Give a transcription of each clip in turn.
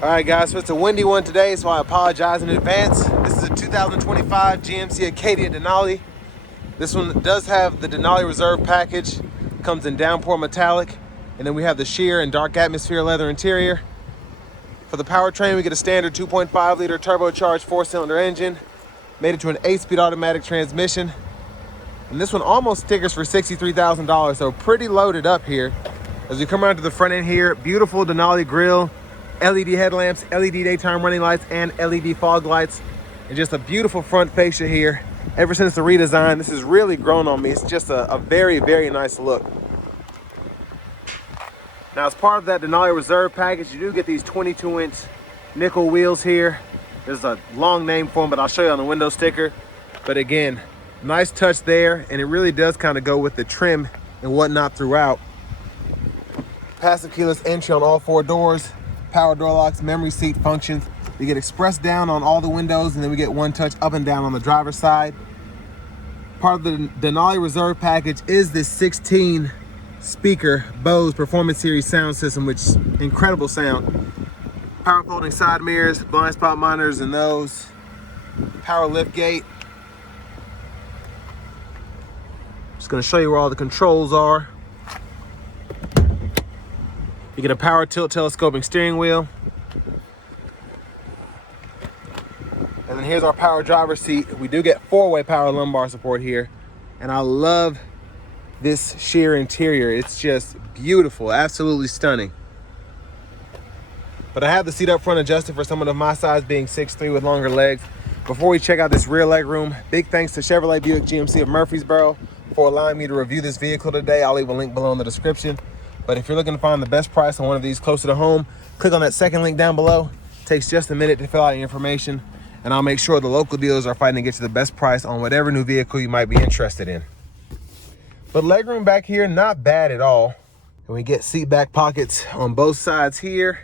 All right, guys, so it's a windy one today, so I apologize in advance. This is a 2025 GMC Acadia Denali. This one does have the Denali Reserve package, comes in downpour metallic, and then we have the sheer and dark atmosphere leather interior. For the powertrain, we get a standard 2.5 liter turbocharged 4-cylinder engine, made it to an 8-speed automatic transmission. And this one almost stickers for $63,000, so pretty loaded up here. As we come around to the front end here, beautiful Denali grille, LED headlamps, LED daytime running lights, and LED fog lights. And just a beautiful front fascia here. Ever since the redesign, this has really grown on me. It's just a very, very nice look. Now, as part of that Denali Reserve package, you do get these 22-inch nickel wheels here. There's a long name for them, but I'll show you on the window sticker. But again, nice touch there, and it really does kind of go with the trim and whatnot throughout. Passive keyless entry on all 4 doors. Power door locks, memory seat functions. We get express down on all the windows, and then we get one touch up and down on the driver's side. Part of the Denali Reserve package is this 16 speaker Bose Performance Series sound system, which is incredible sound. Power folding side mirrors, blind spot monitors and those. Power lift gate. Just gonna show you where all the controls are. You get a power tilt telescoping steering wheel. And then here's our power driver's seat. We do get 4-way power lumbar support here. And I love this sheer interior. It's just beautiful, absolutely stunning. But I have the seat up front adjusted for someone of my size, being 6'3" with longer legs. Before we check out this rear leg room, big thanks to Chevrolet Buick GMC of Murfreesboro for allowing me to review this vehicle today. I'll leave a link below in the description. But if you're looking to find the best price on one of these closer to home, click on that second link down below. It takes just a minute to fill out your information, and I'll make sure the local dealers are fighting to get you the best price on whatever new vehicle you might be interested in. But legroom back here, not bad at all. And we get seat back pockets on both sides here.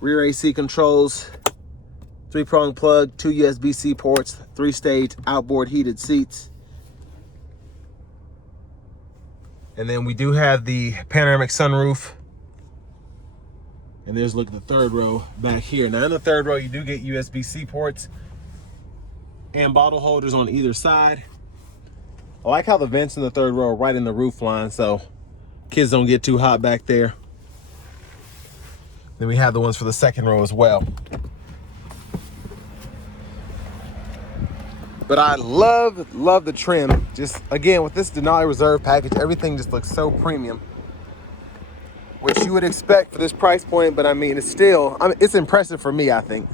Rear AC controls, 3-prong plug, 2 USB-C ports, 3-stage outboard heated seats. And then we do have the panoramic sunroof. And there's, look at the third row back here. Now in the third row, you do get USB-C ports and bottle holders on either side. I like how the vents in the third row are right in the roof line, so kids don't get too hot back there. Then we have the ones for the second row as well. But I love the trim. Just, again, with this Denali Reserve package, everything just looks so premium, which you would expect for this price point, but I mean, it's impressive for me, I think.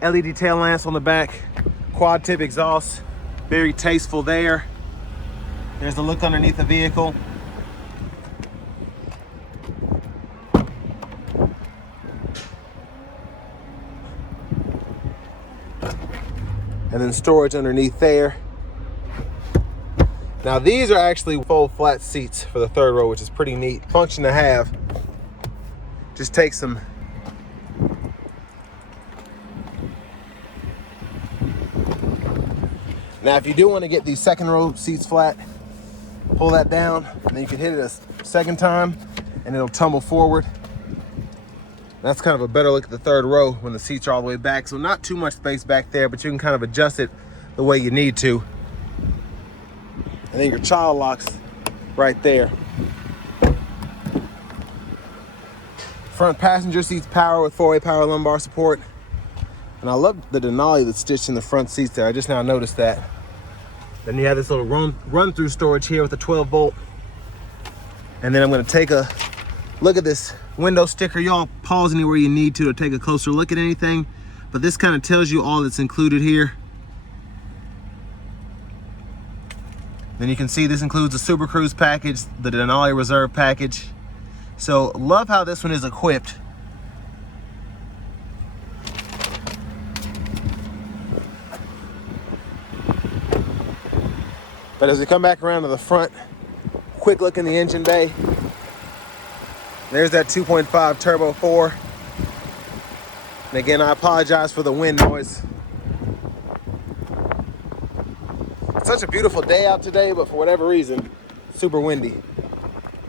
LED tail lamps on the back, quad tip exhaust, very tasteful there. There's the look underneath the vehicle. And then storage underneath there. Now these are actually full flat seats for the third row, which is pretty neat function to have. Just take some Now if you do want to get these second row seats flat, pull that down, and then you can hit it a second time and it'll tumble forward. That's kind of a better look at the third row when the seats are all the way back. So not too much space back there, but you can kind of adjust it the way you need to. And then your child locks right there. Front passenger seats power with 4-way power lumbar support. And I love the Denali that's stitched in the front seats there. I just now noticed that. Then you have this little run-through storage here with a 12-volt. And then I'm gonna take a look at this window sticker. Y'all pause anywhere you need to take a closer look at anything, but this kind of tells you all that's included here. Then you can see this includes the Super Cruise package, the Denali Reserve package. So love how this one is equipped. But as we come back around to the front, quick look in the engine bay. There's that 2.5 turbo 4. And again, I apologize for the wind noise. It's such a beautiful day out today, but for whatever reason, super windy.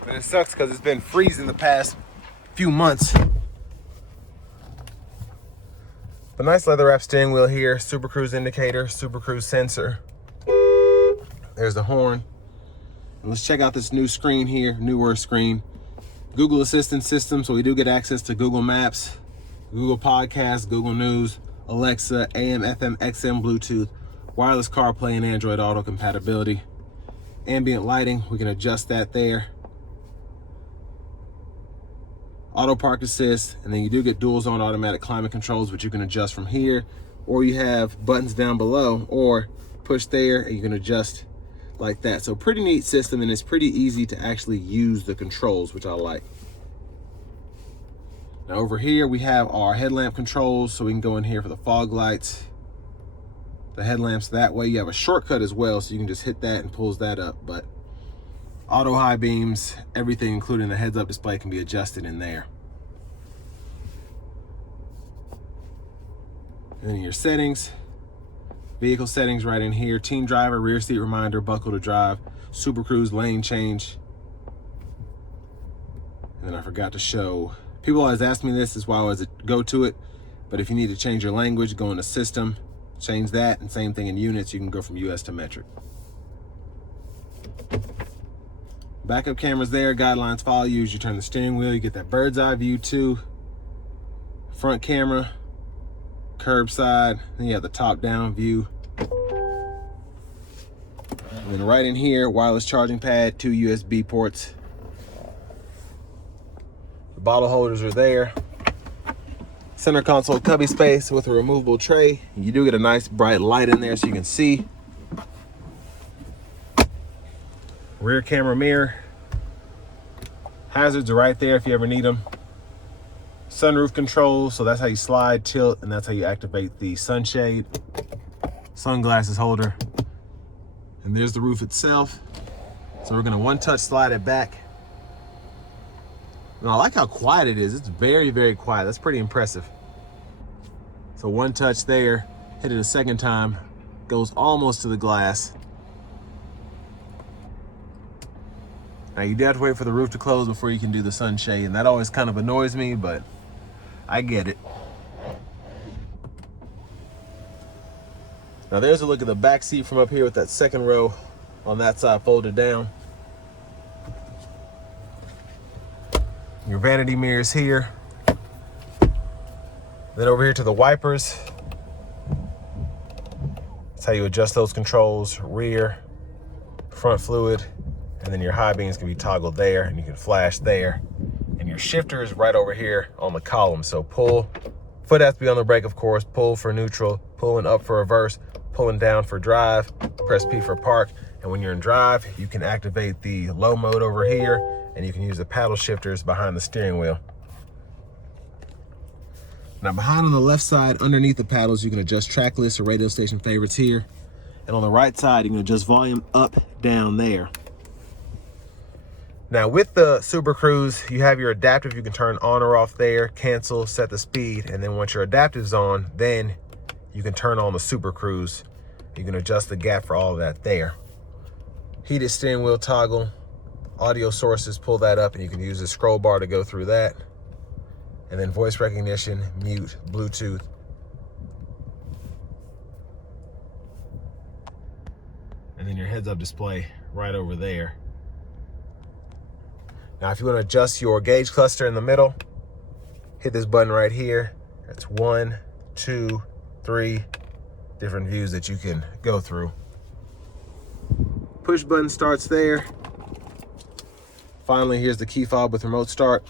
But it sucks because it's been freezing the past few months. A nice leather wrap steering wheel here, Super Cruise indicator, Super Cruise sensor. There's the horn. And let's check out this new screen here, newer screen. Google Assistant system, so we do get access to Google Maps, Google Podcasts, Google News, Alexa, AM, FM, XM, Bluetooth, wireless CarPlay, and Android Auto compatibility. Ambient lighting, we can adjust that there. Auto park assist, and then you do get dual zone automatic climate controls, which you can adjust from here, or you have buttons down below, or push there and you can adjust like that. So pretty neat system, and it's pretty easy to actually use the controls, which I like. Now over here we have our headlamp controls, so we can go in here for the fog lights, the headlamps that way. You have a shortcut as well, so you can just hit that and pulls that up. But auto high beams, everything including the heads up display can be adjusted in there. And then your settings, vehicle settings right in here, teen driver, rear seat reminder, buckle to drive, Super Cruise, lane change. And then I forgot to show, people always ask me this, is why I always go to it, but if you need to change your language, go into system, change that, and same thing in units, you can go from US to metric. Backup cameras there, guidelines follow you as you turn the steering wheel. You get that bird's eye view too. Front camera, curbside, then you have the top down view. And then right in here, wireless charging pad, 2 USB ports. The bottle holders are there. Center console cubby space with a removable tray. You do get a nice bright light in there so you can see. Rear camera mirror. Hazards are right there if you ever need them. Sunroof controls, so that's how you slide, tilt, and that's how you activate the sunshade. Sunglasses holder. And there's the roof itself. So we're gonna one-touch slide it back. And I like how quiet it is. It's very, very quiet. That's pretty impressive. So one touch there, hit it a second time, goes almost to the glass. Now you do have to wait for the roof to close before you can do the sunshade, and that always kind of annoys me, but I get it. Now there's a look at the back seat from up here with that second row on that side folded down. Your vanity mirrors here. Then over here to the wipers. That's how you adjust those controls, rear, front fluid, and then your high beams can be toggled there, and you can flash there. And your shifter is right over here on the column. So pull, foot has to be on the brake, of course, pull for neutral, pulling up for reverse, pulling down for drive, press P for park. And when you're in drive, you can activate the low mode over here, and you can use the paddle shifters behind the steering wheel. Now behind on the left side, underneath the paddles, you can adjust track lists or radio station favorites here. And on the right side, you can adjust volume up, down there. Now with the Super Cruise, you have your adaptive, you can turn on or off there, cancel, set the speed, and then once your adaptive's on, then you can turn on the Super Cruise. You can adjust the gap for all of that there. Heated steering wheel toggle, audio sources, pull that up, and you can use the scroll bar to go through that. And then voice recognition, mute, Bluetooth. And then your heads-up display right over there. Now, if you want to adjust your gauge cluster in the middle, hit this button right here. That's 1, 2, 3 different views that you can go through. Push button starts there. Finally, here's the key fob with remote start.